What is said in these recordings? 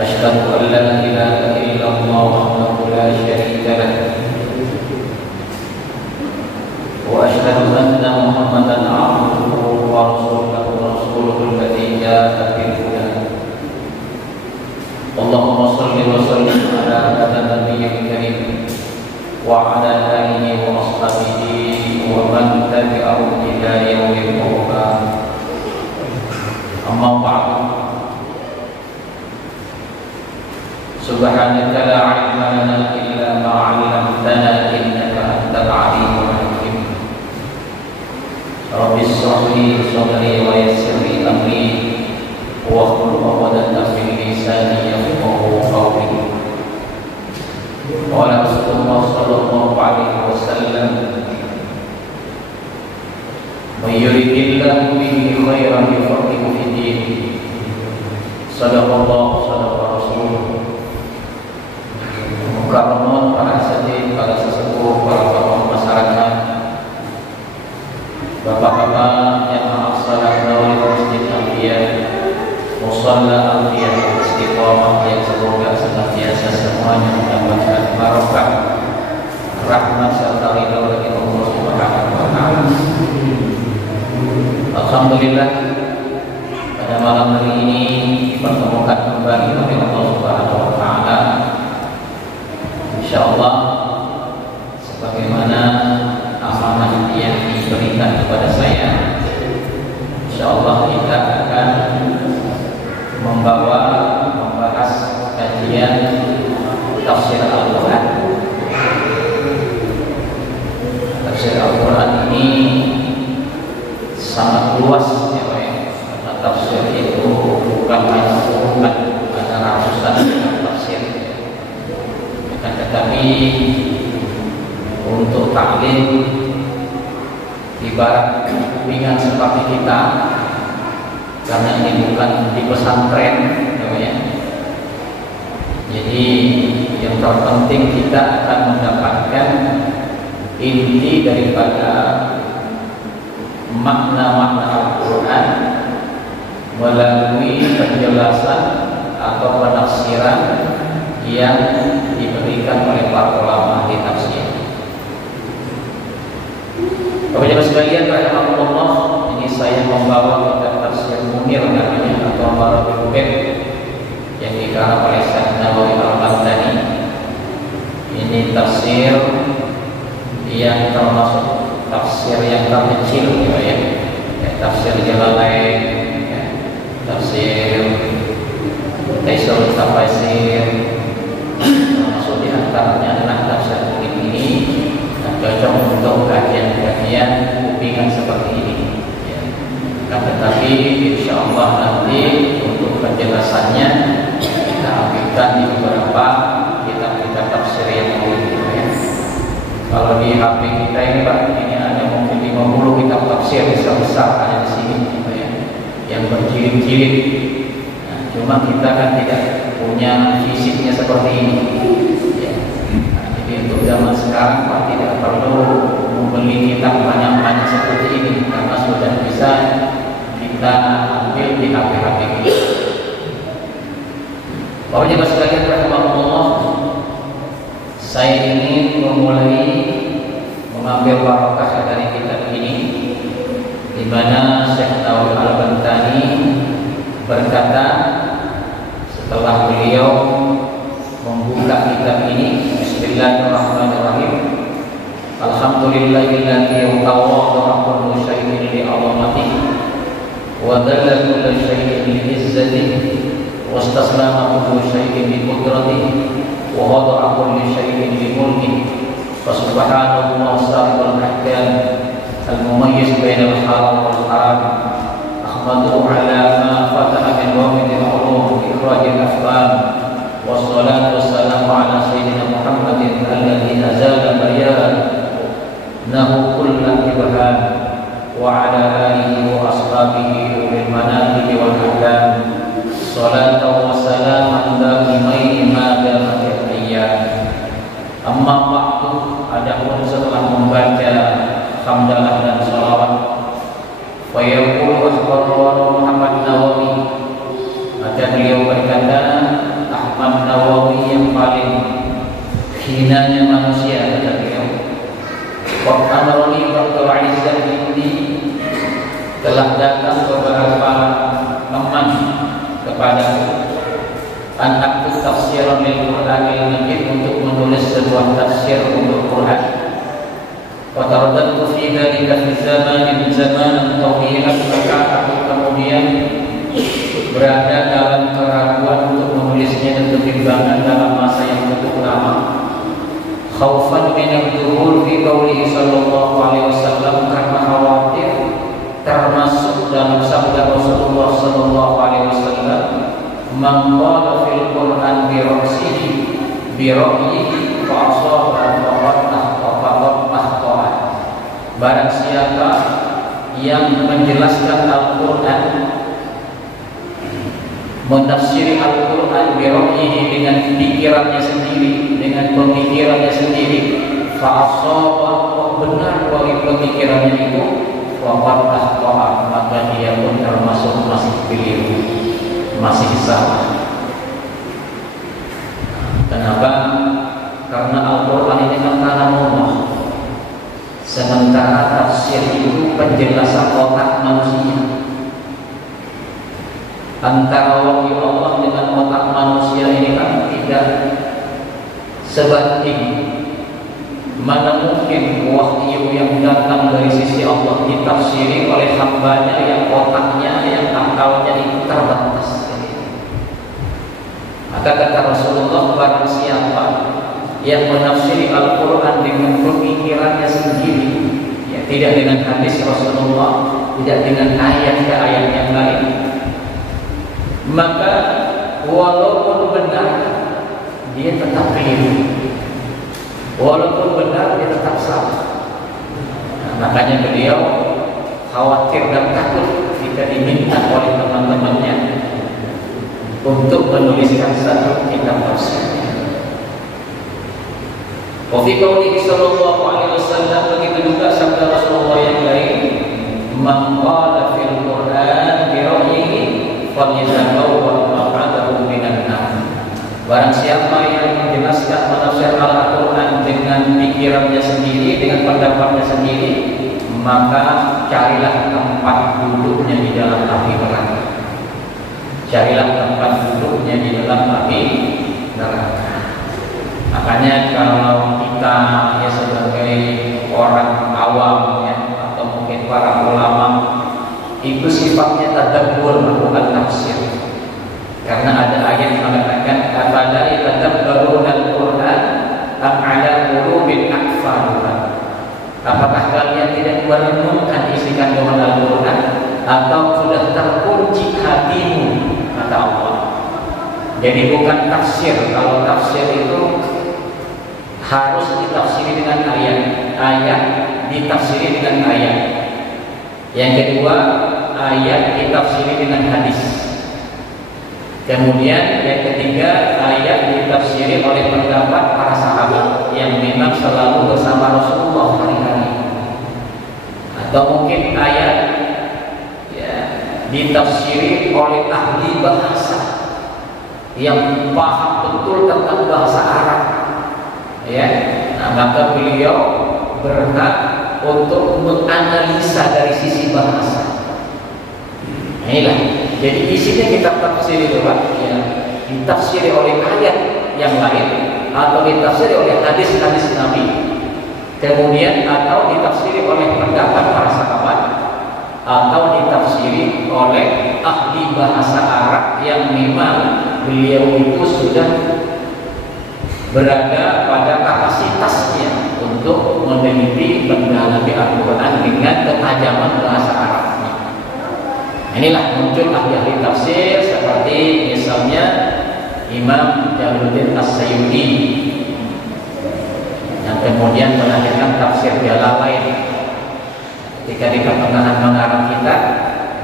أشهد أن لا إله إلا الله وحده لا شريك له وأشهد أن محمدا عبده ورسوله الذي جاء بالهدى اللهم صل وسلم على هذا النبي الكريم وعلى آله وأصحابه ومن تبعهم إلى يوم القيامة. أما بعد سبحانك لا علم لنا إلا ما علمتنا إنك أنت العليم الحكيم. رب اشرح لي صدري ويسر لي أمري واحلل عقدة من لساني يفقهوا قولي. قال رسول الله صلى الله عليه وسلم من يرد الله به خيرا يفقهه في الدين. صدق الله صدق رسوله. Mukarramun, para asatidz, para sesepuh, para tokoh masyarakat, bapak-bapak yang ma'assalam dari Masjid Anbiya, Musalla Anbiya Istiqamah, yang semoga senantiasa semuanya mendapatkan barokah, rahmat serta ridha dari Allah Subhanahu wa taala. Alhamdulillah, pada malam hari ini dipertemukan kembali oleh Allah Subhanahu wa taala. Insyaallah sebagaimana amanah yang diberikan kepada saya, insyaallah kita akan membahas kajian tafsir Al-Quran. Tafsir Al-Quran ini sangat luas ya Pak ya. Karena tafsir itu bukan hanya ada ratusan tafsir. Tetapi untuk taklim ibarat bimbingan seperti kita, karena ini bukan di pesantren namanya. Jadi yang terpenting kita akan mendapatkan inti daripada makna-makna Al-Quran melalui penjelasan atau penafsiran yang diberikan oleh para ulama di tafsir. Bapak-Ibu sekalian, rahimakumullah, ini saya membawa kitab Tafsir Munir namanya, atau Marabul Beb, yang dikarang oleh Syekh Nawawi Al-Baghdadi. Ini tafsir yang termasuk tafsir yang terkecil ya. Tafsir Jalalain, ya. Tafsir Taisirul Tafasir, termasuk di antaranya adalah tafsir ini yang cocok untuk kajian-kajian bimbingan seperti ini ya. Tetapi insyaallah nanti untuk penjelasannya kita ambilkan di beberapa kitab-kitab tafsir yang lain ya. Kalau di HP kita ini Pak, ini ada mungkin 50 kitab tafsir besar-besar ada di sini gitu ya, yang berjilid-jilid. Nah, cuma kita kan tidak punya fisiknya seperti ini ya. Nah, jadi untuk zaman sekarang Pak tidak perlu membeli kitab banyak-banyak seperti ini, karena sudah bisa kita ambil di HP-HP kita. Bapak-Ibu sekalian rahimakumullah, saya ingin memulai mengambil barokah dari kitab ini, di mana Syekh Nawawi Al-Baghdadi berkata setelah beliau membuka kitab ini, Bismillahirrahmanirrahim. Alhamdulillahilladzi tawadda'a kullu syai'in li 'azamatihi wa dhalla kullu syai'in li 'izzatihi wastaslama kullu syai'in li qudratihi wa wada'a kullu syai'in li mulkihi fa subhanahu wa sariqul ahkam al-mumayyiz bainal halal wal haram ahmadu ala ma fataha min wamidil ulum ikhrajil afham wassalatu wassalamu ala sayyidina Muhammadin alladhi azala bayan nahu kulla ibhan wa ala alihi wa ashabihi ulil manaqib wal ahlam salatu wa salaman da'imain ma damatil ayyam. Amma ba'du, adapun setelah membaca hamdalah dan salawat, wa yaqulu akhbarana Muhammad Nawawi, maka beliau berkata aktub tafsiran lil Qur'anil Majid, untuk menulis sebuah tafsir untuk Quran. Wa taraddadtu fi dzalika fi zamanan tawilan, maka aku kemudian berada dalam keraguan untuk menulisnya dan kebimbangan dalam masa yang cukup lama. Khaufan min ad-dukhul fi qoulihi sallallahu alaihi wasallam, karena khawatir termasuk dalam sabda Rasulullah sallallahu alaihi wasallam, man qala fil Qur'an bi ra'sihi bi ra'yihi fa asaba faqad ahqa. Barang siapa yang menjelaskan Al-Qur'an, menafsiri Al-Quran bira'yihi, dengan pikirannya sendiri, dengan pemikirannya sendiri, fa'asaba, benar dari pemikirannya itu, waqad akhta'a, maka dia pun termasuk masih keliru, masih salah. Kenapa? Karena Al-Quran ini kan kalamullah, sementara tafsir itu penjelasan otak manusia. Antara wahyu Allah dengan otak manusia ini kan tidak sebanding. Mana mungkin wahyu yang datang dari sisi Allah ditafsiri oleh hambanya yang otaknya, yang akalnya itu terbatas. Maka kata Rasulullah, barang siapa yang menafsiri Al-Quran dengan pemikirannya sendiri, ya, tidak dengan hadis Rasulullah, tidak dengan ayat ke ayat yang lain, maka walaupun benar dia tetap keliru, walaupun benar dia tetap salah. Makanya beliau khawatir dan takut jika diminta oleh teman-temannya untuk menuliskan satu kitab tafsir. Wa fi qoulihi sallallahu alaihi wasallam, begitu juga sabda Rasulullah yang lain, man qala fil Qur'an bi ra'yihi falyatazawwaj maq'adahu minan nar. Barang siapa yang menjelaskan menafsir Al-Quran dengan pikirannya sendiri, dengan pendapatnya sendiri, maka carilah tempat duduknya di dalam api neraka. Carilah tempat duduknya di dalam api neraka. Makanya kalau kita ya sebagai orang awam ya, atau mungkin para ulama, itu sifatnya tadabbur, bukan tafsir. Karena ada ayat yang mengatakan afala yatadabbaruna al-Qur'an am 'ala qulubin aqfaluha. Apakah kalian tidak merenungkan isi kandungan Al-Qur'an, atau sudah terkunci hatimu, kata Allah. Jadi bukan tafsir. Kalau tafsir itu harus ditafsiri dengan ayat, ayat ditafsiri dengan ayat. Yang kedua, ayat ditafsiri dengan hadis. Kemudian yang ketiga, ayat ditafsiri oleh pendapat para sahabat yang memang selalu bersama Rasulullah hari-hari. Atau mungkin ayat ya, ditafsiri oleh ahli bahasa yang paham betul tentang bahasa Arab. Ya, nah, maka beliau berhak untuk menganalisa dari sisi bahasa. Inilah. Jadi isinya kitab tafsir itu Pak, ya, ditafsiri oleh ayat yang lain, atau ditafsiri oleh hadis-hadis Nabi, kemudian atau ditafsiri oleh pendapat para sahabat, atau ditafsiri oleh ahli bahasa Arab yang memang beliau itu sudah berada pada kapasitasnya untuk meneliti mendalami Al-Quran dengan ketajaman bahasa Arab. Inilah muncul ahli-ahli tafsir seperti misalnya Imam Jalaluddin As-Suyuti yang kemudian melahirkan tafsir Jalalain. Ketika di pertengahan mengarang kitab,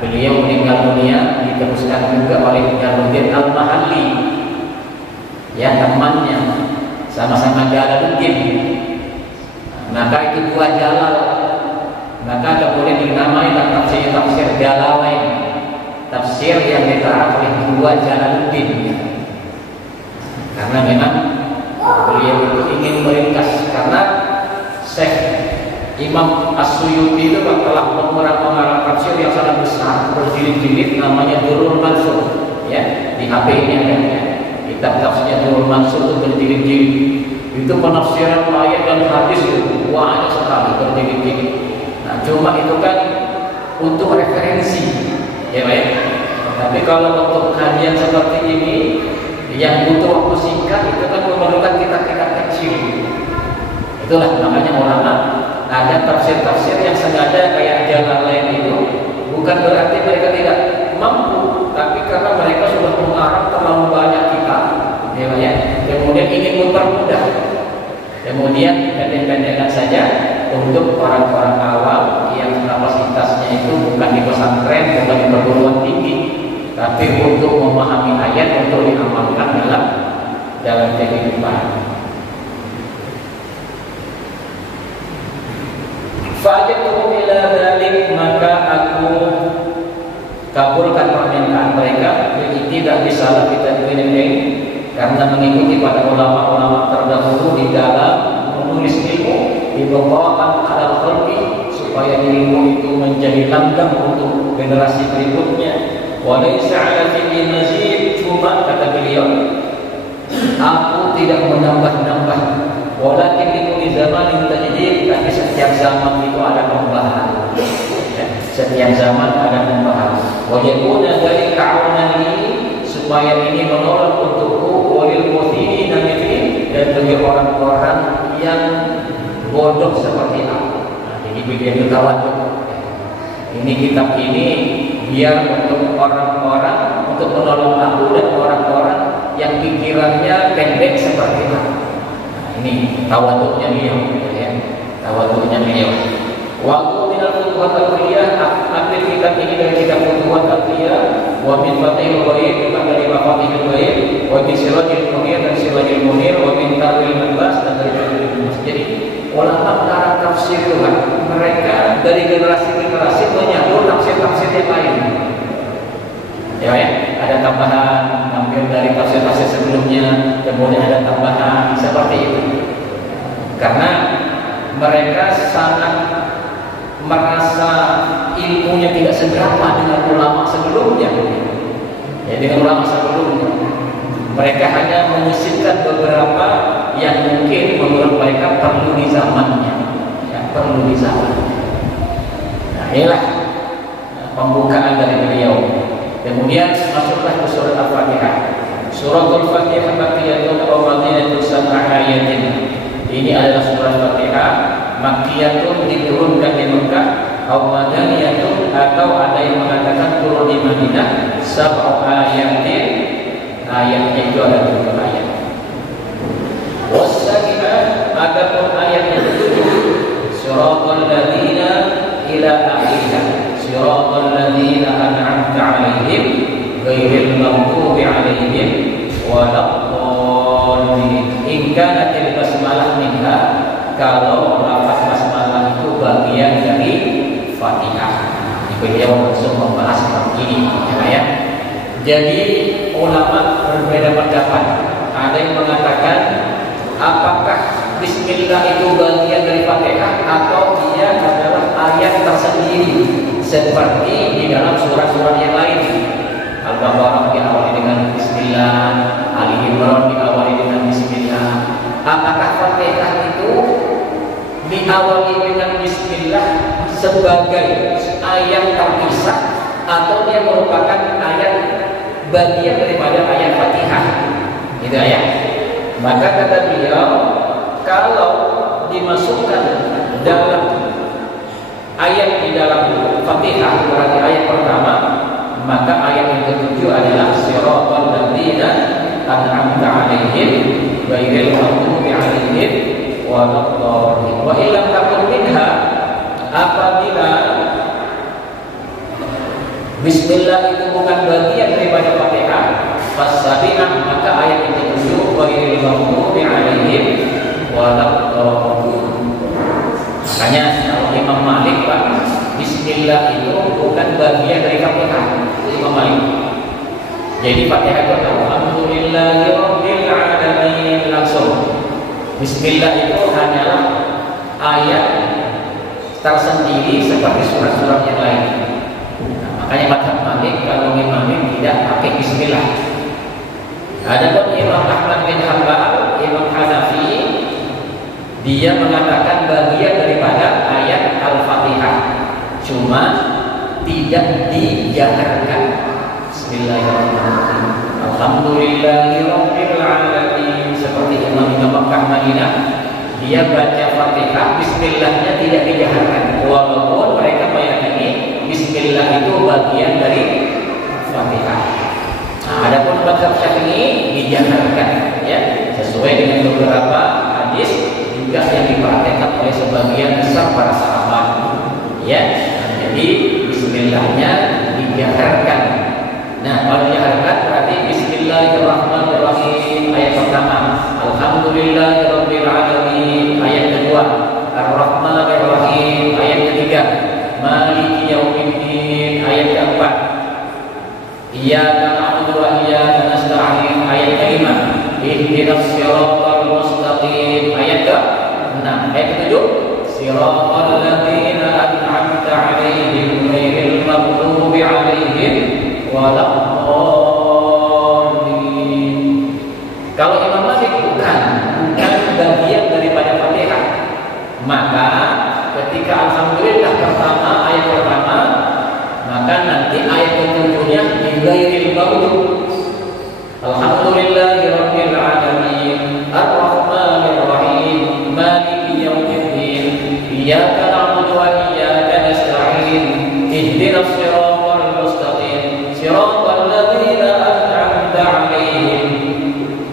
beliau meninggal dunia, diteruskan juga oleh Jalaluddin Al-Mahalli, ya, temannya, sama-sama Jalaluddin. Maka itu dua Jalal, maka kemudian dinamai tafsir Jalalain, tafsir yang dikarang oleh dua Jalaluddin. Karena memang beliau itu ingin meringkas, karena Syekh Imam As-Suyuti itu telah mengarang tafsir yang sangat besar, berjilid-jilid, namanya Durrul Mansur, ya, di HP ini ada. kitab tafsir Nurul Mansur itu berjilid-jilid. Itu penafsiran ayat dan hadis itu banyak sekali berjilid-jilid. Nah, cuma itu kan untuk referensi, ya Pak ya. Tapi kalau untuk kajian seperti ini yang butuh waktu singkat itu kan memerlukan kitab-kitab kecil. Itulah namanya ulama. Ada tafsir-tafsir yang sengaja kayak Jalalain itu, bukan berarti mereka tidak mampu, tapi karena mereka sudah mengarang terlalu banyak kitab, ya, kemudian ingin mempermudah, kemudian pendek-pendekkan saja untuk orang-orang awam yang kapasitasnya itu bukan di pesantren, bukan di perguruan tinggi, tapi untuk memahami ayat untuk diamalkan dalam kehidupan. Fa'ajabtuhum ila dzalik, maka aku kabulkan permintaan mereka, jadi tidak bisa kita ini karena mengikuti pada ulama-ulama terdahulu di dalam menulis ilmu, dibawaan ala khalqi, supaya ilmu itu menjadi langgam untuk generasi berikutnya. Wa laisa 'ala fihi mazid, cuma kata beliau, aku tidak menambah-nambah. Walakin di kulli zamanin tajdid, tapi setiap zaman itu ada pembahasan. Setiap zaman ada pembahasan. Wa yakuna dzalika 'aunan li, supaya ini menolong untukku, walil muthinin mithli, dan bagi orang-orang yang bodoh seperti aku. Nah, jadi begitu tawadhu. Ini kitab ini biar untuk orang-orang, untuk menolong aku dan orang-orang yang pikirannya pendek seperti aku. Ini tawaduknya beliau, ya. Tawaduknya beliau. Waktu minal futuhat al-qiyah, ambil kitab ini dari kitab futuhat al-qiyah, wa min fatihil ghaib, bukan dari mafatihil ghaib, wa min sirajil munir, dan sirajil munir, wa min tarwil manbas, dan dari tarwil manbas. Jadi ulama dalam tafsir itu kan, mereka dari generasi ke generasi menyambung tafsir-tafsir yang lain. Ya, ada tambahan, ambil dari tafsir-tafsir sebelumnya, kemudian ada tambahan seperti itu. Karena mereka sangat merasa ilmunya tidak seberapa dengan ulama sebelumnya. Ya, dengan ulama sebelumnya, mereka hanya menyisipkan beberapa yang mungkin menurut mereka perlu di zamannya, yang perlu di zamannya. Nah, inilah pembukaan dari beliau. Kemudian masuklah ke surat Al-Fatihah. Suratul Fatihah Makkiyatun wa Madinatun sab'a ayatin. Ini adalah surat Fatihah Makkiyatun, diturunkan di Mekah, atau Madaniyatun, atau ada yang mengatakan turun di Madinah, sab'a ayatin. Ayatnya itu ada 7 ayat. Wasabi'ah, adapun ayat yang ke-7, suratul ladzina ila akhirih. Siratal ladzina an'amta 'alaihim ghairil maghdubi 'alaihim waladdallin. In kanatil basmalah minha, kalau lafaz basmalah itu bagian dari Fatihah. Beliau langsung membahas hal ini, ya. Jadi ulama berbeda pendapat. Ada yang mengatakan apakah Bismillah itu bagian dari Fatihah atau dia adalah ayat tersendiri, seperti di dalam surat-surat yang lain. Al-Baqarah diawali dengan Bismillah, Ali Imran diawali dengan Bismillah. Apakah Fatihah itu diawali dengan Bismillah sebagai ayat terpisah, atau dia merupakan ayat bagian daripada ayat Fatihah? Itu ayat. Maka kata beliau, kalau dimasukkan dalam ayat di dalam Fatihah, berarti ayat pertama, maka ayat yang ke-7 adalah siratal ladzina an'amta 'alaihim ghairil maghdubi 'alaihim waladdallin. Wa illam takun minha, apabila Bismillah itu bukan bagian daripada Fatihah, fasabi'ah, maka ayat yang ke-7 ghairil maghdubi 'alaihim waladdallin. Makanya kalau Imam Malik, Pak, Bismillah itu bukan bagian dari Fatihah. Imam Malik. Jadi Fatihah itu Alhamdulillahirabbil alamin langsung. Bismillah itu hanyalah ayat tersendiri seperti surat-surat yang lain. Nah, makanya mazhab Malik, kalau Imam Malik tidak pakai Bismillah. Adapun Imam Ahmad bin Hanbal, Imam Hanafi, dia mengatakan bagian daripada ayat Al-Fatihah, cuma tidak dijaharkan. Bismillahirrahmanirrahim. Alhamdulillahirabbil alamin. Seperti Imam Makkah Madinah, dia baca Fatihah, bismillahnya tidak dijaharkan. Walaupun mereka meyakini bismillah itu bagian dari Fatihah. Nah, adapun mazhab Syafi'i dijaharkan, ya, sesuai dengan beberapa hadis juga yang dipraktekkan oleh sebagian besar para sahabat, ya. Jadi bismillahnya dijaharkan. Nah, kalau dijaharkan berarti Bismillahirrahmanirrahim ayat pertama, Alhamdulillahirabbil alamin ayat kedua, Ar-Rahmanirrahim ayat ketiga, Maliki yaumiddin ayat keempat, Iyyaka na'budu wa iyyaka nasta'in ayat kelima, Ihdinas siratal mustaqim ayat ke-6, ayat ke-7, Siratal ladzina an'amta 'alaihim ghairil maghdubi 'alaihim waladdallin. Kalau Imam Malik bukan bagian daripada Fatihah, maka ketika Alhamdulillah pertama ayat pertama, maka nanti ayat ketujuhnya di ghairil maghdub. Alhamdulillahirabbil alamin arrahmanirrahim maliki yaumiddin iyyaka na'budu wa iyyaka nasta'in ihdinas siratal mustaqim siratal ladzina an'amta 'alaihim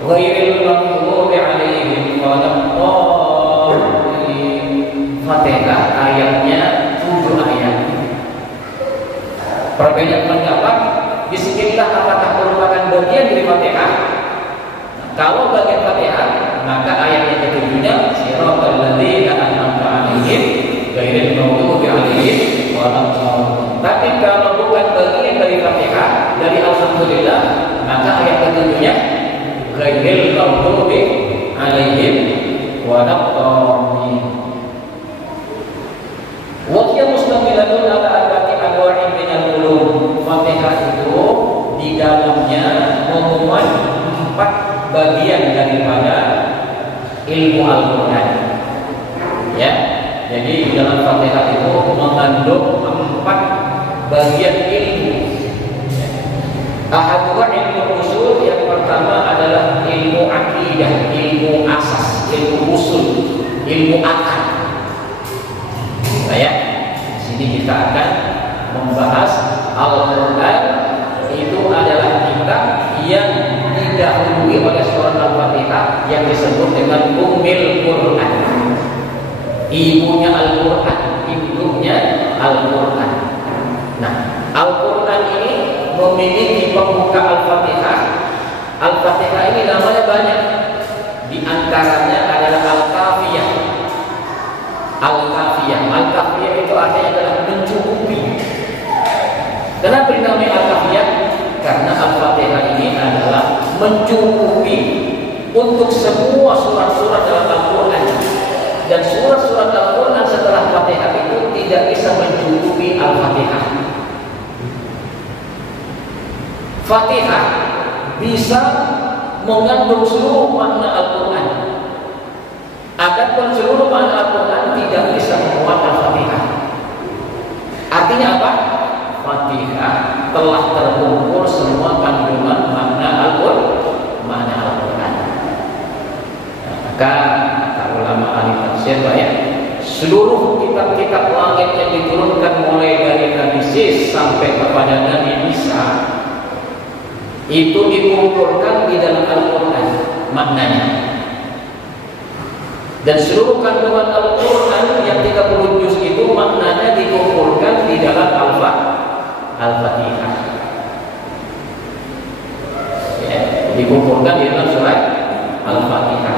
ghairil maghdubi 'alaihim waladdallin. Fatihah ayatnya 7 ayat. Perbedaan pendapat, bismillah apakah merupakan bagian dari Fatihah? Kalau bagian Fatihah, maka ayatnya ketujuhnya siratal ladzina an'amta 'alaihim ghairil maghdubi 'alaihim waladdallin. Tapi kalau bukan bagian dari Fatihah, dari Alhamdulillah, maka ayat ketujuhnya ghairil maghdubi 'alaihim waladdallin. Wa hiya mustamilatun ala arba'ati anwa'in minal ulum. Fatihah itu di dalamnya memuat 4 bagian daripada ilmu Al-Qur'an. Ya. Jadi dalam Fatihah itu mengandung 4 bagian ilmu. Ahadwa ilmu usul, yang pertama adalah ilmu akidah, ilmu asas, ilmu usul, ilmu akal. Ya, di sini kita akan membahas Al-Quran itu adalah kitab yang didahului oleh surat Al-Fatihah yang disebut dengan Ummul Quran. Ibunya Al-Quran, ibunya Al-Quran. Nah, Al-Quran ini memiliki pembuka Al-Fatihah. Al-Fatihah ini namanya banyak. Di antaranya adalah Al-Kafiyah. Al-Kafiyah. Al-Kafiyah itu artinya adalah mencukupi. Kenapa dinamai Al-Kafiyah? Karena Al-Fatihah ini adalah mencukupi untuk semua surat-surat dalam Al-Quran. Dan surat-surat Al-Quran setelah Fatihah itu tidak bisa mencukupi Al-Fatihah. Fatihah bisa mengandung seluruh makna Al-Quran. Adapun seluruh makna Al-Quran tidak bisa memuat Al-Fatihah. Artinya apa? Fatihah telah terkumpul semua kandungan makna Al-Quran. Maka kata ulama ahli tafsir ya, seluruh kitab-kitab langit yang diturunkan mulai dari Nabi Sis sampai kepada Nabi Isa itu dikumpulkan di dalam Al-Quran maknanya. Dan seluruh kandungan Al-Quran yang 30 juz itu maknanya dikumpulkan di dalam Al-Fatihah. Ya, dikumpulkan di dalam surat Al-Fatihah.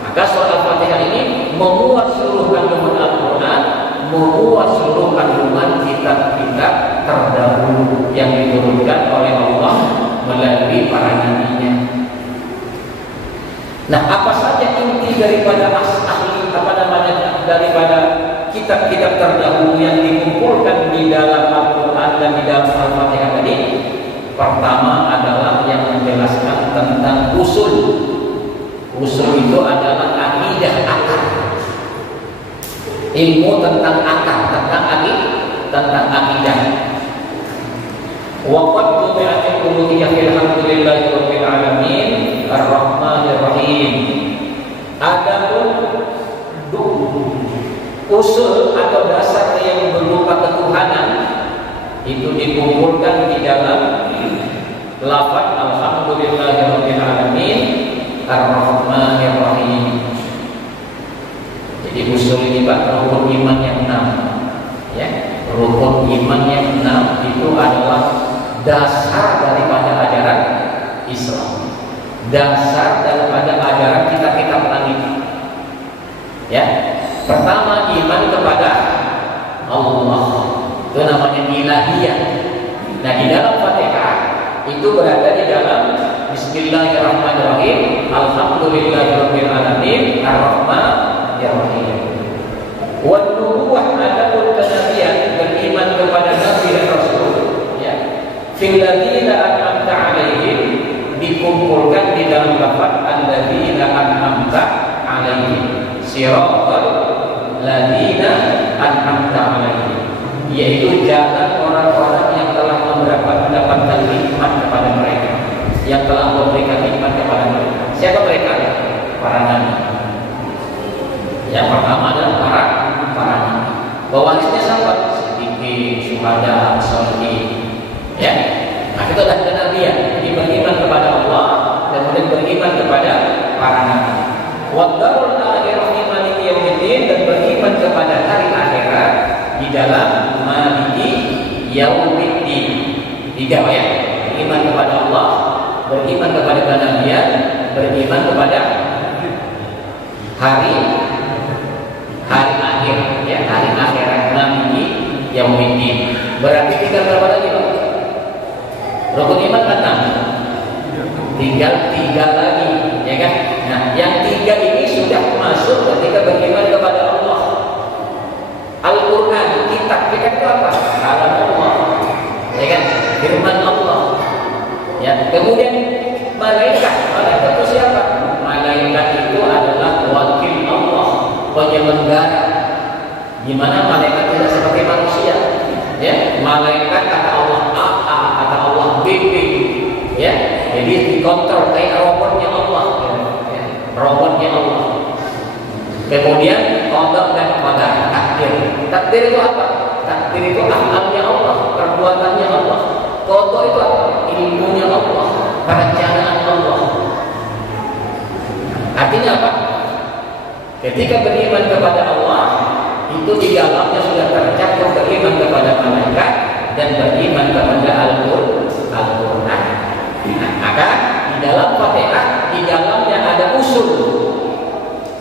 Maka surat Al-Fatihah ini memuat seluruh kandungan Al-Quran, memuat seluruh kandungan kitab-kitab terdahulu yang diturunkan oleh Allah melalui para nabinya. Nah, apa saja inti daripada daripada kitab-kitab terdahulu yang dikumpulkan di dalam Al-Quran dan di dalam Al-Fatihah tadi? Pertama adalah yang menjelaskan tentang usul. Usul itu adalah akidah, akar. Ilmu tentang akar, tentang akidah. Wa qad tubi'atil uluhiyyah alhamdulillahi rabbil alamin arrahmanir rahim. Adapun usul atau dasar yang berupa ketuhanan itu dikumpulkan di dalam lafaz alhamdulillahi rabbil alamin arrahmanir rahim. Jadi usul ini Pak, rukun iman yang 6 ya. Rukun iman yang 6 itu adalah dasar daripada ajaran Islam, dasar daripada ajaran kitab-kitab langit. Ya, pertama iman kepada Allah, itu namanya ilahiyah. Nah di dalam Fatihah itu berada di dalam Bismillahirrahmanirrahim, Alhamdulillahirabbil alamin, Ar-Rahmanir Rahim. Wa nubuwah adapun kenabian, beriman kepada nabi dan rasul. Ya, fil ladzina an'amta 'alaihim dikumpulkan di dalam lafaz alladzina an'amta 'alaihim, siratal ladzina an'amta 'alaihim, yaitu jalan orang-orang yang telah mendapatkan nikmat kepada mereka, yang telah memberikan nikmat kepada mereka. Siapa mereka? Para nabi. Yang pertama adalah para nabi. Pewarisnya siapa? Siddiqin, syuhada, sholihin. Ya, nah itu adalah kenabian. Jadi beriman kepada Allah dan kemudian beriman kepada para nabi. Wa darul akhirah fi maliki yaumiddin, dan beriman kepada hari akhirat di dalam maliki yaumiddin. Tiga ya, beriman kepada Allah, beriman kepada kenabian, beriman kepada hari akhir, ya, hari akhirat, maliki yaumiddin. Berarti tinggal berapa lagi Pak? Rukun iman kan 6, tinggal 3 lagi, ya kan? Nah, yang 3 ini sudah masuk ketika beriman kepada Allah. Al-Quran, kitab itu apa? Kalam Allah, ya kan? Firman Allah. Ya, kemudian malaikat itu siapa? Malaikat itu adalah wakil Allah, penyelenggara. Di mana malaikat tidak seperti manusia. Ya, malaikat kata Allah A, kata Allah B. Ya, jadi dikontrol kayak robotnya Allah. Ya, robotnya Allah. Kemudian qada dan qadar, takdir. Takdir itu apa? Takdir itu amalnya Allah, perbuatannya Allah. Qada itu apa? Ilmunya Allah, perencanaan Allah. Artinya apa? Ketika beriman kepada Allah, itu di dalamnya sudah tercakup beriman kepada malaikat dan beriman kepada Al-Quran. Nah, maka di dalam Fatihah, di dalamnya ada usul.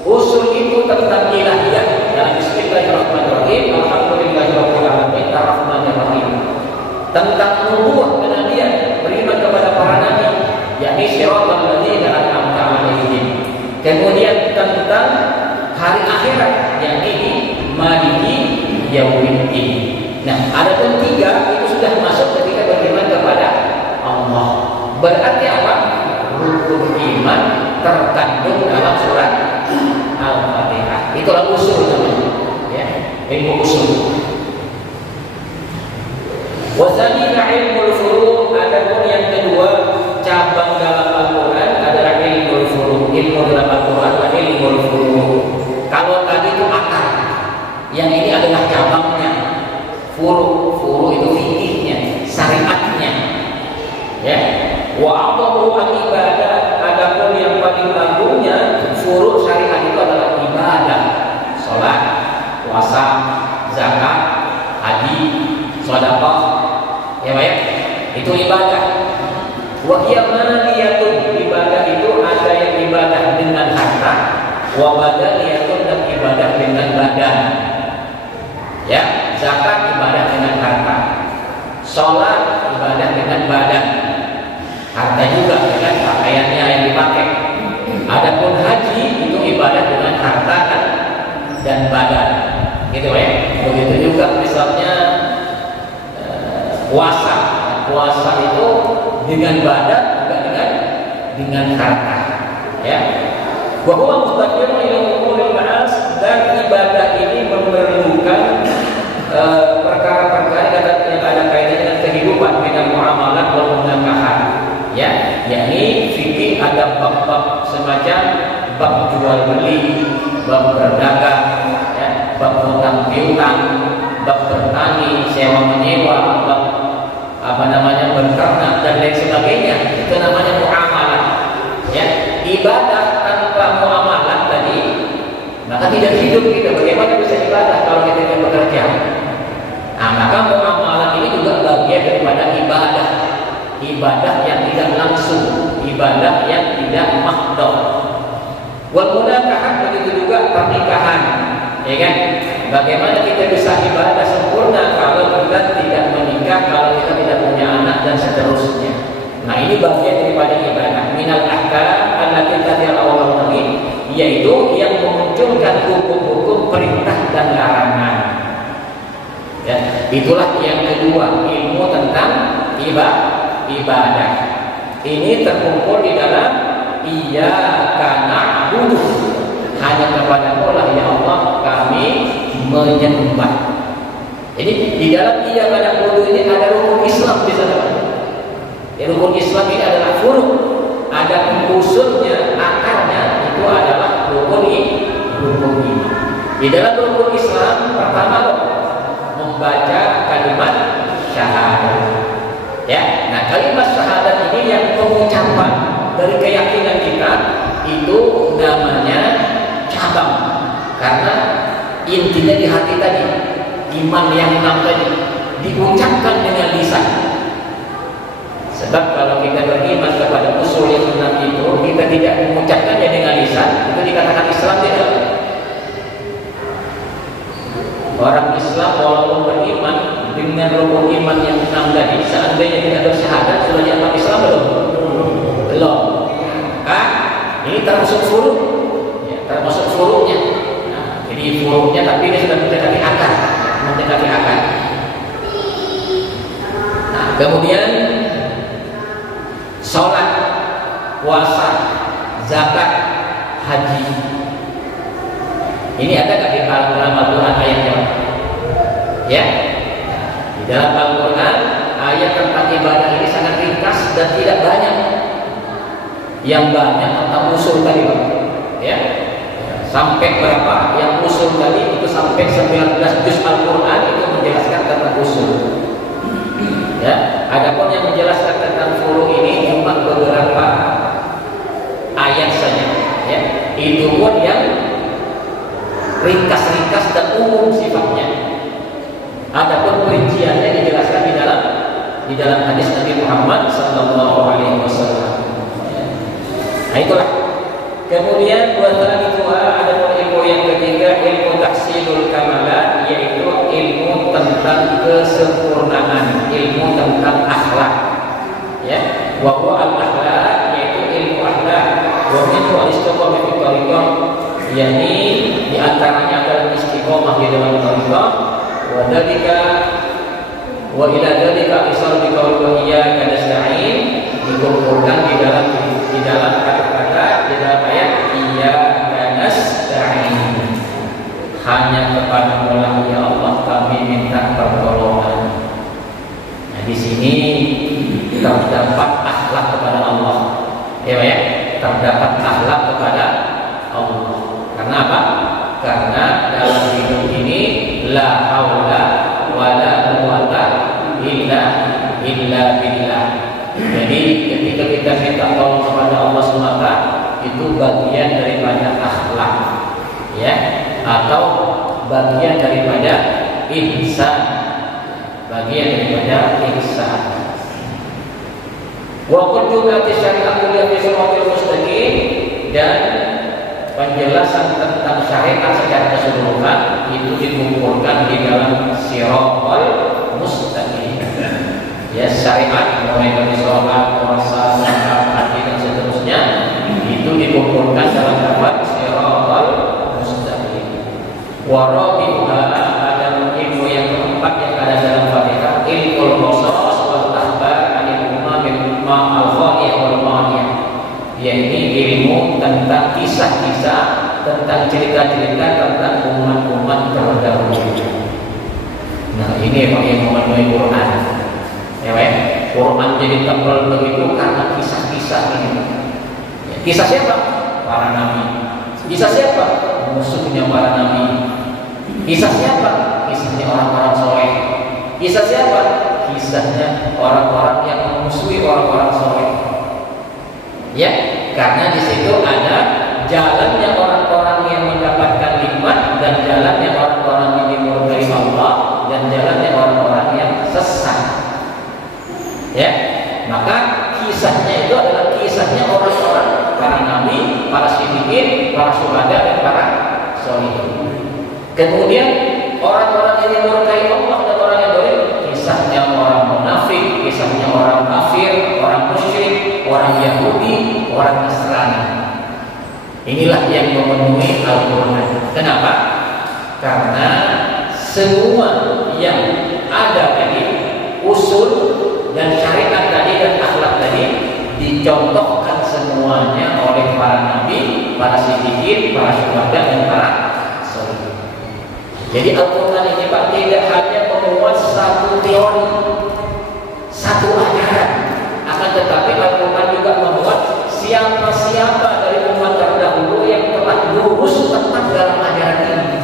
Usul itu tentang ilahiyah dalam Bismillahirrahmanirrahim, Alhamdulillahirabbil alamin, Ar-Rahmanir Rahim. Tentang nubuwah kenabian, beriman kepada para nabi, yakni siratal ladzina an'amta 'alaihim. Kemudian tentang hari akhirat, yakni maliki yaumiddin. Nah, adapun 3 itu sudah masuk ketika beriman kepada Allah. Berarti apa? Rukun iman terkandung dalam surat Al-Fatihah. Itulah usul namanya. Ya, ilmu usul. Wasanina ilmul furu', adapun yang kedua cabang dalam Al-Quran adalah ilmul furu'. Ilmu dalam Al-Quran adalah ilmul furu'. Kalau tadi itu akar, yang ini adalah cabangnya. Furu' itu fikihnya, syariatnya. Ya. Wa aqdamu al-ibadah, adapun yang paling agungnya furu' syariat itu adalah ibadah. Salat, puasa, zakat, haji, sedekah. Ya, Pak, itu ibadah. Wa hiya maliyatun, ibadah itu ada yang ibadah dengan harta, wa badaniyatun, dan ibadah dengan badan. Ya, zakat ibadah dengan harta, sholat ibadah dengan badan, harta juga dengan pakaiannya yang dipakai. Adapun haji itu ibadah dengan harta dan badan, gitu ya. Begitu juga misalnya puasa itu dengan badan juga dengan harta. Ya. Wa huwa mustaqirun ila umuril ma'as, dan ibadah ini memerlukan perkara-perkara yang ada kaitannya dengan kehidupan, dengan muamalah wal munakahat. Ya, yakni fikih ada bab-bab semacam bab jual beli, bab berdagang, ya, bab hutang piutang, bab bertani, sewa menyewa, bab berternak dan lain sebagainya. Itu namanya muamalah. Ya, ibadah tanpa muamalah tadi maka tidak hidup kita. Bagaimana bisa ibadah kalau kita tidak bekerja? Nah, maka muamalah ini juga bagian daripada ibadah. Ibadah yang tidak langsung, ibadah yang tidak mahdhah. Wal munakahat, begitu juga pernikahan, ya kan? Bagaimana kita bisa ibadah sempurna kalau kita tidak menikah, kalau kita tidak punya anak dan seterusnya. Nah, ini bagian daripada ibadah. Minal ahkam allati tadil awal tadi, yaitu yang memunculkan hukum-hukum perintah dan larangan. Ya, itulah yang kedua, ilmu tentang ibadah. Ini terkumpul di dalam iyyaka na'budu, hanya kepada Allah ya Allah kami menyembah. Jadi di dalam iyyaka na'budu ini ada rukun Islam di sana. Ya, rukun Islam ini adalah furu', ada usulnya, akarnya itu adalah rukun iman. Di dalam rukun Islam pertama membaca kalimat syahadat. Ya, nah kalimat syahadat ini yang pengucapan dari keyakinan kita itu namanya cabang, karena intinya di hati tadi, iman yang 6 tadi diucapkan dengan lisan. Sebab kalau kita beriman kepada usul yang 6 itu, kita tidak mengucapkannya dengan lisan, itu dikatakan Islam tidak. Orang Islam walaupun beriman dengan rukun iman yang 6 tadi, seandainya tidak bersyahadat, sudah dianggap Islam belum? Belum. Ini termasuk furu', ya, termasuk furu'nya. Nah, jadi furu'nya, tapi ini sudah mendekati akar, Nah, kemudian sholat, puasa, zakat, haji. Ini ada nggak di dalam Al-Quran ayatnya? Ya, di dalam Al-Quran ayat tentang ibadah ini sangat ringkas dan tidak banyak. Yang banyak tentang usul tadi, ya. Sampai berapa? Yang usul tadi itu sampai 19 juz Al-Quran itu menjelaskan tentang usul. Ya, adapun yang menjelaskan tentang furu' ini cuma beberapa ayat saja. Ya, itu pun yang ringkas-ringkas dan umum sifatnya. Adapun perinciannya dijelaskan di dalam hadis Nabi Muhammad sallallahu alaihi wasallam. Nah, itulah. Kemudian buat itu ada ilmu yang ketiga, ilmu tahsilul kamalat, yaitu ilmu tentang kesempurnaan, ilmu tentang akhlak. Ya, wa huwa al-akhlak, yaitu ilmu akhlak. Wa minhu al-istiqamah fi thariqah, yakni di antaranya adalah istiqomah di dalam thariqah, wa dzalika wa ila dzalika isar bi qaul wa iyyaka nasta'in, dikumpulkan di dalam kata-kata di dalam ayat iyyaka nasta'in, hanya kepada Allah ya Allah kami minta pertolongan. Nah, di sini terdapat akhlak kepada Allah. Ya, terdapat akhlak kepada Allah. Karena apa? Karena dalam hidup ini la haula wala quwwata illa billah. Jadi ketika kita minta tolong kepada Allah semata, itu bagian daripada akhlak, ya, atau bagian daripada ihsan, bagian daripada ihsan. Wa quddu'ati syari'atul fi siratal mustaqim, dan penjelasan tentang syariat secara keseluruhan itu dikumpulkan di dalam siratal mustaqim. Ya, syariat mulai dari sholat, puasa, zakat, haji dan seterusnya itu dikumpulkan dalam lafaz siratal mustaqim. Wa rabi'uha, ada ilmu yang keempat yang ada dalam Fatihah, ilmu qasas wal akhbar anil umam tentang kisah-kisah, tentang cerita-cerita tentang umat-umat terdahulu. Nah, ini yang memenuhi Quran. Ya, Quran jadi tebal begitu karena kisah-kisah ini. Ya, kisah siapa? Para nabi. Kisah siapa? Musuhnya para nabi. Kisah siapa? Kisahnya orang-orang soleh. Kisah siapa? Kisahnya orang-orang yang memusuhi orang-orang soleh. Ya, karena di situ ada jalannya orang-orang yang mendapatkan nikmat dan jalannya orang-orang yang dimurkai Allah dan jalannya orang-orang yang sesat. Ya, maka kisahnya itu adalah kisahnya orang-orang para nabi, para siddiqin, para syuhada dan para sholihin. Kemudian orang-orang yang dimurkai Allah dan orang yang zalim, kisahnya orang munafik, kisahnya orang kafir, orang musyrik, orang Yahudi, orang Nasrani. Inilah yang memenuhi Al-Quran. Kenapa? Karena semua yang ada tadi, usul dan syariat tadi dan akhlak tadi dicontohkan semuanya oleh para nabi, para siddiqin, para syuhada dan para sholihin. Jadi Al-Quran ini Pak tidak hanya memuat satu teori, satu ajaran, akan tetapi Al-Quran juga memuat siapa-siapa dari umat terdahulu yang telah lurus tetap dalam ajaran ini,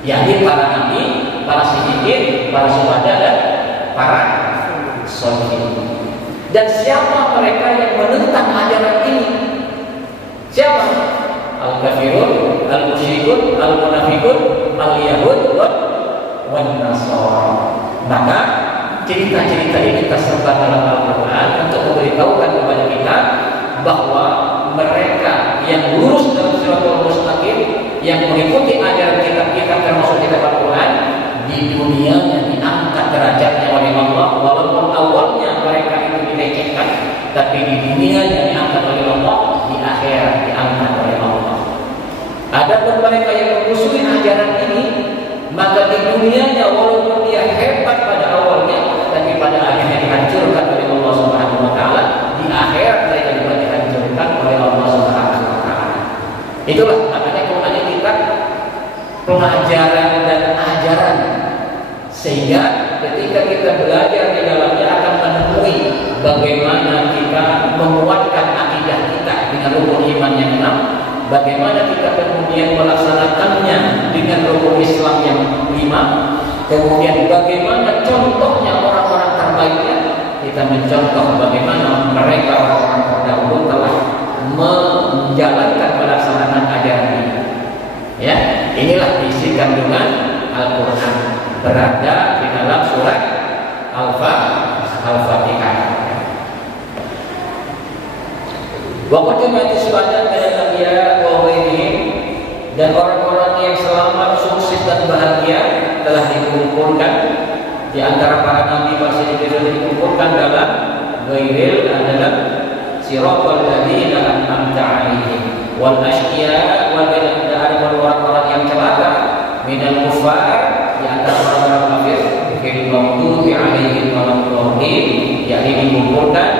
yakni para nabi, para siddiqin, para syuhada dan para sholihin. Dan siapa mereka yang menentang ajaran ini? Siapa? Al-kafirun, al-musyrikun, al-munafikun, al-yahud, wan-nasara. Maka cerita-cerita ini tersebar dalam Al-Quran untuk memberitahukan kepada kita bahwa mereka yang lurus dalam siratal mustaqim, yang mengikuti ajaran kitab-kitab termasuk kitab Al-Quran, di dunia yang diangkat derajatnya oleh Allah, walaupun awalnya mereka itu dilecehkan, tapi di dunia yang diangkat oleh Allah, di akhirat diangkat oleh Allah. Adapun mereka yang memusuhi ajaran ini, maka di dunianya walaupun dia hebat pada awalnya, tapi pada akhirnya dihancurkan oleh Allah Subhanahu wa taala. Di akhirat mereka juga dihancurkan oleh Allah Subhanahu wa taala. Itulah makanya Quran kita pelajaran dan ajaran, sehingga ketika kita belajar di dalamnya akan menemui bagaimana kita menguatkan akidah kita dengan rukun iman yang 6, bagaimana kita kemudian melaksanakannya dengan rukun Islam yang 5, kemudian bagaimana contohnya orang-orang terbaiknya, kita mencontoh bagaimana mereka orang-orang terdahulu telah menjalankan melaksanakan ajaran ini. Ya, inilah isi kandungan Al-Quran, berada di dalam surat Al-Fatihah. Wa qadimati syuhada min al-anbiya wa ghairihim, dan orang-orang yang selamat, sukses dan bahagia telah dikumpulkan di antara para nabi, para siddiqin, dikumpulkan dalam ghairil adalah siratal ladzina an'amta 'alaihim wal asqiya wal orang-orang yang celaka minal kufar, di antara orang-orang kafir, fil maghdubi 'alaihim waladdallin, yakni dikumpulkan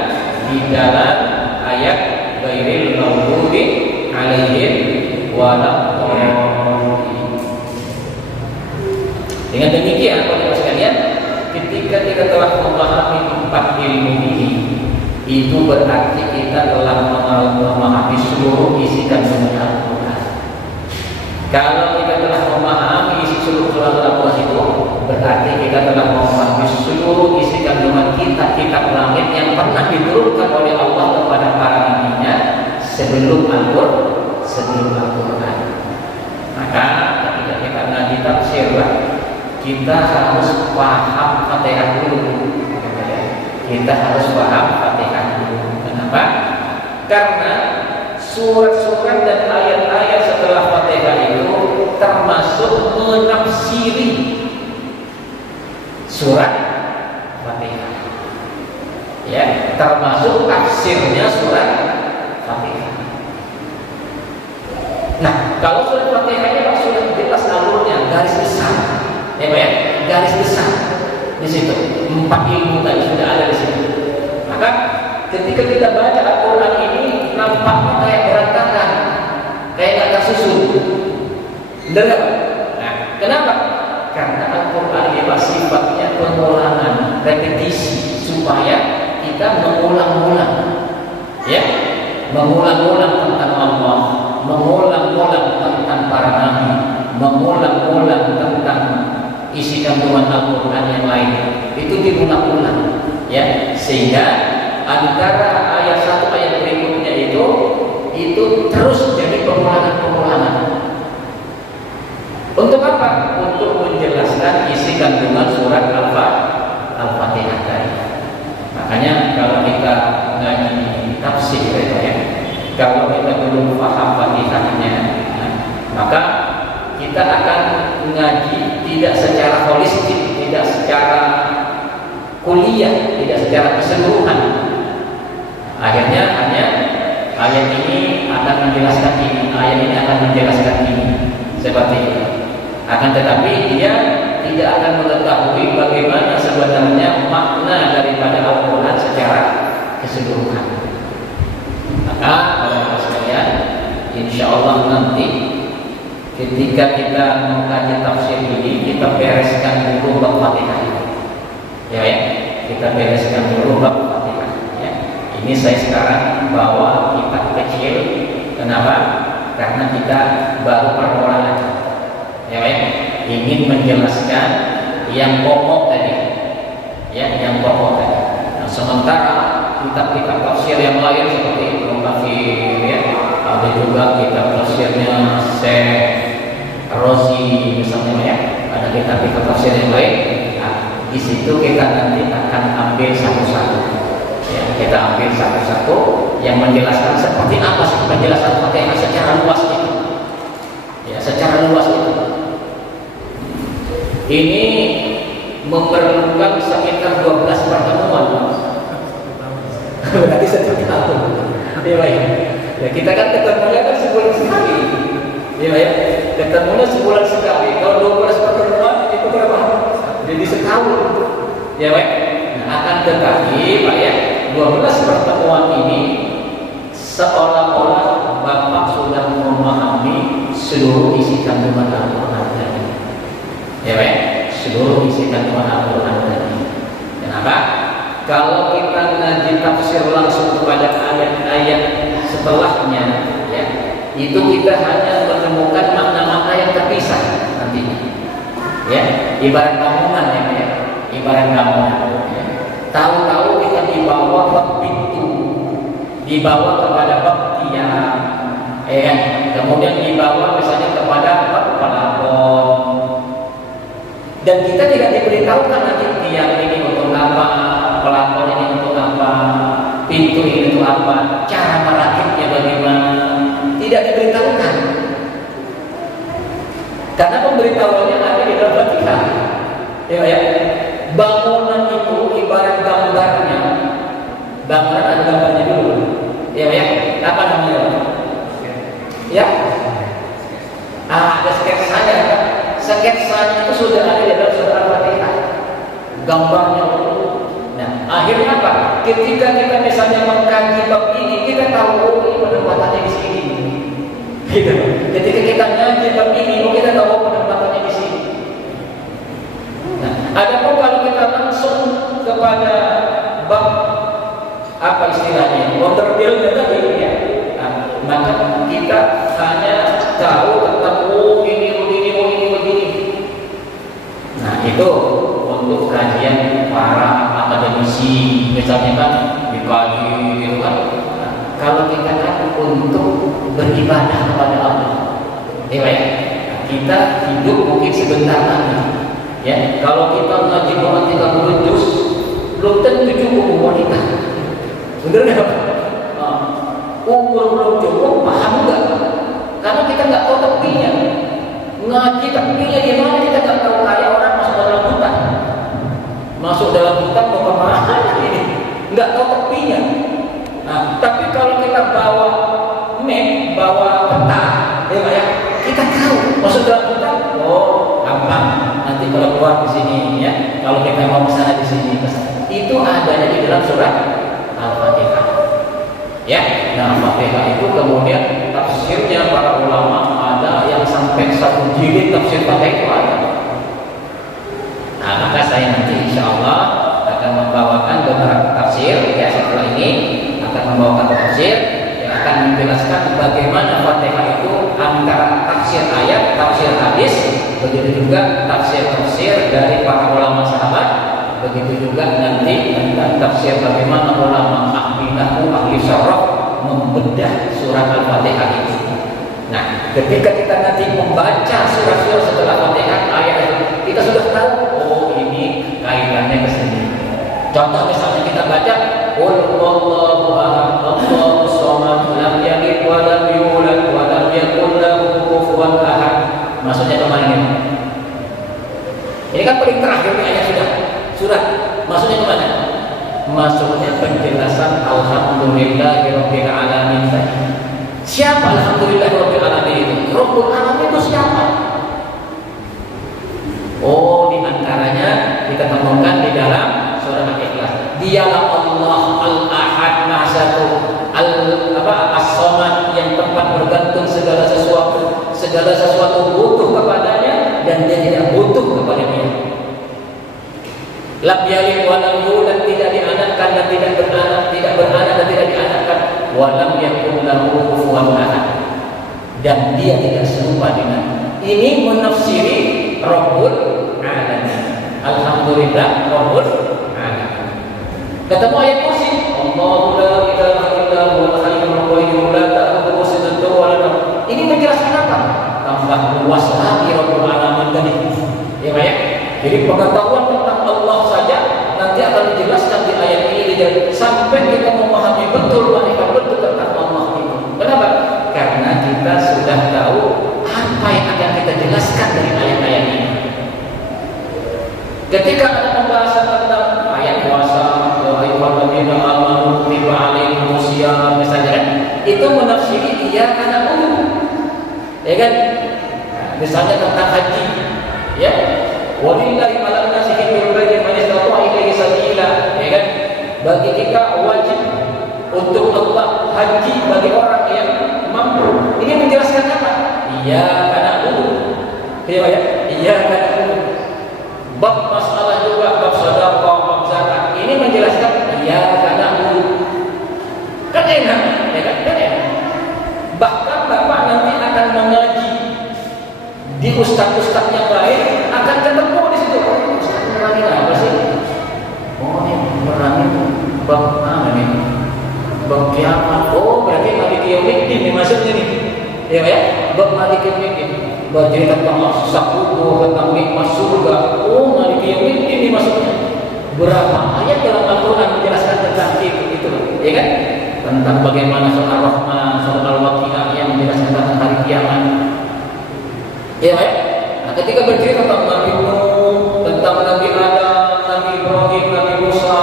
di dalam ayat ghairil maghdubi 'alaihim waladdallin. Dengan demikian, Bapak sekalian, ketika kita telah memahami 4 ilmu ini, itu berarti kita telah memahami seluruh isi kandungan Al-Quran. Kalau kita telah memahami isi seluruh surat Al-Quran itu, berarti kita telah memahami seluruh isi kandungan kitab-kitab langit yang pernah diturunkan oleh Allah kepada para nabinya sebelum Al-Quran. Maka ketika kita ngaji tafsir, kita harus paham Fatihah dulu. Kita harus paham Fatihah dulu. Kenapa? Karena surat-surat dan ayat-ayat setelah Fatihah itu termasuk menafsiri surat Fatihah. Ya, termasuk tafsirnya surat Fatihah. Nah, kalau surat Fatihah ini sudah jelas alurnya, garis besar. Ya, Pak, ya? Garis besar di situ. 4 ilmu tadi sudah ada di situ. Maka ketika kita baca Al-Quran ini nampaknya kayak berantakan, Benar nggak? Nah, kenapa? Karena Al-Quran itu sifatnya pengulangan, repetisi, supaya kita mengulang-ulang, ya, mengulang-ulang tentang Allah, mengulang-ulang tentang para nabi, mengulang-ulang tentang isi kandungan Al-Quran yang lain. Itu diulang-ulang, ya, sehingga antara ayat satu ayat berikutnya itu terus jadi pengulangan-pengulangan. Untuk apa? Untuk menjelaskan isi kandungan surat Al-Fatihah tadi. Makanya kalau kita ngaji tafsir ya, kalau kita belum paham Fatihahnya, maka kita akan ngaji tidak secara holistik, tidak secara kuliah, tidak secara keseluruhan. Akhirnya hanya ayat ini akan menjelaskan ini, ayat ini akan menjelaskan ini, seperti itu. Akan tetapi dia tidak akan mengetahui bagaimana sebenarnya makna daripada Al-Quran secara keseluruhan. Maka para sekalian, insya Allah nanti ketika kita mengkaji tafsir ini, kita bereskan dulu bab Fatihah. Ya, kita bereskan dulu bab Fatihah. Ya. Ini saya sekarang bawa kitab kecil. Kenapa? Karena kita baru permulaan. Ya, ingin menjelaskan yang pokok tadi, ya, yang pokok tadi. Nah, sementara kitab-kitab tafsir yang lain seperti Ibnu Katsir, ya, ada juga kitab tafsirnya Syekh Razi misalnya, ya, ada kitab-kitab tafsir yang lain. Nah, di situ kita nanti akan ambil satu-satu, ya, kita ambil satu-satu yang menjelaskan seperti apa sih penjelasan Fatihah secara luas itu, ya, secara luas itu. Ini memerlukan sekitar 12 pertemuan. Berarti 1 tahun. Ya, ya, kita kan ketemunya kan sebulan sekali. Ya, ketemunya sebulan sekali. Kalau 12 pertemuan itu berapa? Jadi setahun. Ya, nah, akan tetapi Pak, ya, 12 pertemuan ini seolah-olah Bapak sudah memahami seluruh isi kandungan Al-Quran. Ya, seluruh isi kandungan Al-Quran tadi. Kenapa? Kalau kita ngaji tafsir langsung kepada ayat-ayat setelahnya, ya, itu kita hanya menemukan makna-makna yang terpisah nantinya. Ya, ibarat bangunan, ya, ibarat bangunan. Ya. Tahu-tahu kita dibawa ke pintu, dibawa kepada bab tiang, ya, kemudian dibawa misalnya kepada bab pelapon. Dan kita tidak diberitahukan nanti tiang ini untuk apa, pelapon ini untuk apa, pintu ini untuk apa, cara merakitnya bagaimana, tidak diberitahukan. Karena pemberitahuannya ada di dalam Fatihah. Ya, bangunan itu ibarat gambarnya. Bangunan ada gambarnya dulu. Ya, apa namanya? Ya, ada sketsanya. Sketsanya itu sudah ada di dalam surat Al-Fatihah, gambarnya. Nah, akhirnya apa? Ketika kita misalnya mengkaji bab ini, kita tahu, oh, ini penempatannya di sini. Gitu. Ketika kita ngaji bab ini, oh, kita tahu, oh, penempatannya di sini. Nah, adapun kalau kita langsung kepada bab apa istilahnya, wonderful tadi, ya, nah, maka kita hanya tahu tentang itu untuk kajian para akademisi misalnya kan dikaji gitu kan. Nah, kalau kita kan untuk beribadah kepada Allah, ya, kita hidup mungkin sebentar lagi, ya. Kalau kita ngaji Quran 30 juz belum tentu cukup umur kita, bener nggak? Umur belum cukup, paham nggak? Karena kita nggak tahu tepinya. Ngaji tepinya di mana kita nggak tahu. Kayak orang masuk dalam hutan mau kemana ini, nggak tahu tepinya. Nah, tapi kalau kita bawa map, bawa peta, ya, kita tahu masuk dalam hutan. Oh, gampang. Nanti kalau keluar di sini, ya. Kalau kita mau ke sana di sini, itu adanya di dalam surat Al-Fatihah. Ya, nah Al-Fatihah itu kemudian tafsirnya para ulama ada yang sampai 1 jilid tafsir Fatihah itu ada. Nah, maka saya nanti insya Allah akan membawakan beberapa tafsir ya, setelah ini akan membawakan tafsir yang akan menjelaskan bagaimana Fatihah itu antara tafsir ayat, tafsir hadis, begitu juga tafsir-tafsir dari para ulama sahabat, begitu juga nanti tentang tafsir bagaimana ulama ahli nahwu, ahli syarah membedah surat Al-Fatihah itu. Nah, ketika kita nanti membaca surah-surah setelah Fatihah ayat itu, kita sudah tahu, oh ini kaitannya ke sini. Contoh misalnya kita baca qul huwallahu ahad Allahus samad lam yalid wa lam yulad wa lam yakul lahu kufuwan ahad. Maksudnya kemana ini? Ini kan paling terakhir ayat surat. Maksudnya kemana? Maksudnya penjelasan alhamdulillahirabbil alamin. Siapa alhamdulillahirabbil alamin itu? Rabbul alamin itu siapa? Oh, di antaranya kita temukan di dalam surah Al-Ikhlas. Dialah Allah Al-Ahad, Maha Satu, As-Samad, yang tempat bergantung segala sesuatu butuh kepadanya dan dia tidak butuh kepada dia. Lam yalid wa lam yulad, tidak dianakkan dan tidak beranak dan tidak dianakkan. Wa lam yakul lahu kufuwan ahad, dan dia tidak serupa dengan. Ini menafsiri Rabbul Alamin. Alhamdulillah Rabbul Alamin. Ketemu ayat kursi, Allahu la ilaha illa huwal hayyul qayyum la ta'khudhuhu sinatun wa la nawm. Ini menjelaskan apa? Tambah luas lagi Rabbul Alamin tadi. Ya, Pak ya? Jadi pengetahuan tentang Allah saja nanti akan dijelaskan di ayat ini sampai kita memahami betul tentang Allah itu. Kenapa? Karena kita sudah tahu apa yang akan kita jelaskan dari ayat-ayat ini. Ketika ada pembahasan tentang ayat puasa, ya ayyuhalladzina amanu kutiba alaikumus syiyam misalnya, itu menafsiri iya karena umum. Ya kan? Misalnya tentang haji, ya. Walillahi 'alan nasi hajjul baiti man istata'a ilaihi sabila, ya kan? Bagi kita wajib untuk Allah haji bagi orang yang mampu. Ini menjelaskan apa? Iya karena umum. Ya, iya karena umum. Bab masalah juga, bab sedekah, bab zakat. Ini menjelaskan iya karena umum. Kan enak, ya kan? Kan enak. Bahkan Bapak nanti akan mengaji di ustaz-ustaz yang lain, akan ketemu di situ. Ustaz menerangin apa sih? Oh, ini menerangin bab apa nih? Bab kiamat. Oh, berarti Maliki Yaumiddin nih maksudnya nih. Ya, ya? Bab Maliki Yaumiddin. Bercerita tentang siksa kubur, tentang nikmat surga. Oh, Maliki Yaumiddin nih maksudnya. Berapa ayat dalam Al-Qur'an menjelaskan tentang itu, ya kan? Tentang bagaimana surah Ar-Rahman, surah Al-Waqiah yang menjelaskan tentang hari kiamat. Ya, ya? Nah, ketika bercerita tentang Nabi Nuh, tentang Nabi Adam, Nabi Ibrahim, Nabi Musa,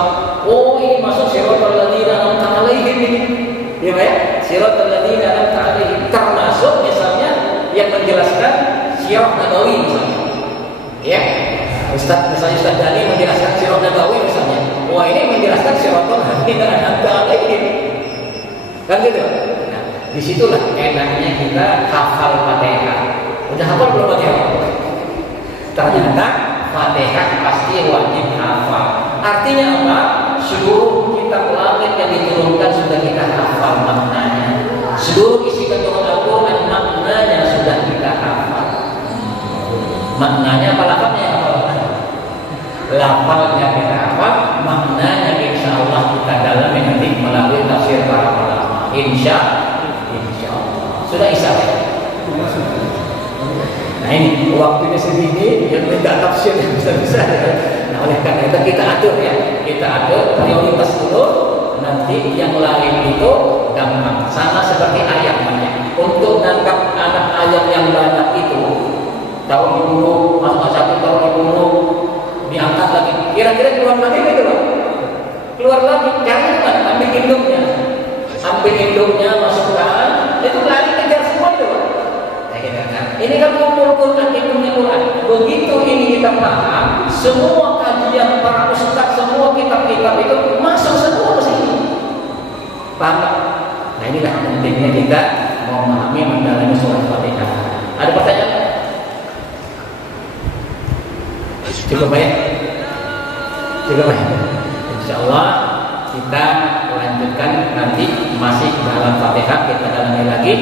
oh ini masuk siratal ladzina an'amta 'alaihim ini. Ya, ya? Siratal ladzina an'amta 'alaihim, termasuk misalnya yang menjelaskan sirah nabawi misalnya. Ya. Ustaz Dani menjelaskan sirah nabawi misalnya. Wah, ini menjelaskan siratal ladzina an'amta 'alaihim. Kan gitu. Nah, disitulah enaknya kita hafal Fatihah. Udah hafal belum Fatihah? Ternyata Fatihah pasti wajib hafal. Artinya apa? Seluruh kitab langit yang diturunkan sudah kita hafal maknanya. Seluruh isi keturunan Al-Quran maknanya sudah kita hafal. Maknanya apa? Lafaznya apa? Lafaznya kita hafal, maknanya insya Allah kita dalami nanti melalui tafsir para ulama. Insya Allah. Sudah isya. Nah ini waktunya segini, yang tidak tafsir yang besar-besar. Nah oleh karena itu kita atur ya, kita atur prioritas dulu. Nanti yang lain itu gampang, sama seperti ayamnya. Untuk nangkap anak ayam yang banyak itu, tahun dulu, masa 1 tahun dulu, diangkat lagi. Kira-kira keluar lagi gitu loh. Keluar lagi, cari kan, ambil induknya, masukkan, itu lari kejar semua itu. Ini kan kumpul Quran, ilmunya Quran. Begitu ini kita paham, semua kajian para ustaz, semua kitab-kitab itu masuk semua ke sini. Paham? Nah inilah pentingnya kita memahami mendalami surah Fatihah. Ada pertanyaan? Cukup baik? Cukup baik. Insya Allah kita lanjutkan nanti masih dalam Fatihah, kita dalami lagi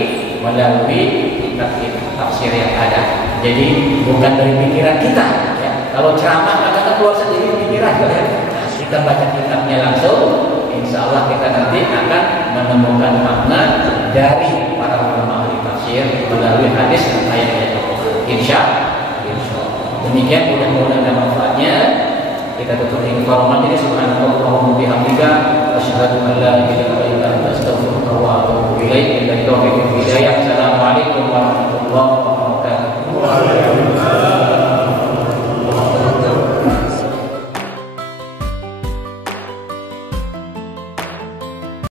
melalui kitab-kitab tafsir yang ada. Jadi bukan dari pikiran kita ya. Kalau ceramah maka keluar sendiri pikiran ya. Kita baca kitabnya langsung, insya Allah kita nanti akan menemukan makna dari para ulama ahli tafsir melalui hadis dan ayat-ayat Al-Quran. Insya Allah. Demikian mudah-mudahan ada manfaatnya. Kita tutup informasi ini. Subhanallahumma bihamdika asyhadu an la ilaha illa anta astaghfiruka wa atubu ilaik. Assalamualaikum warahmatullahi wabarakatuh.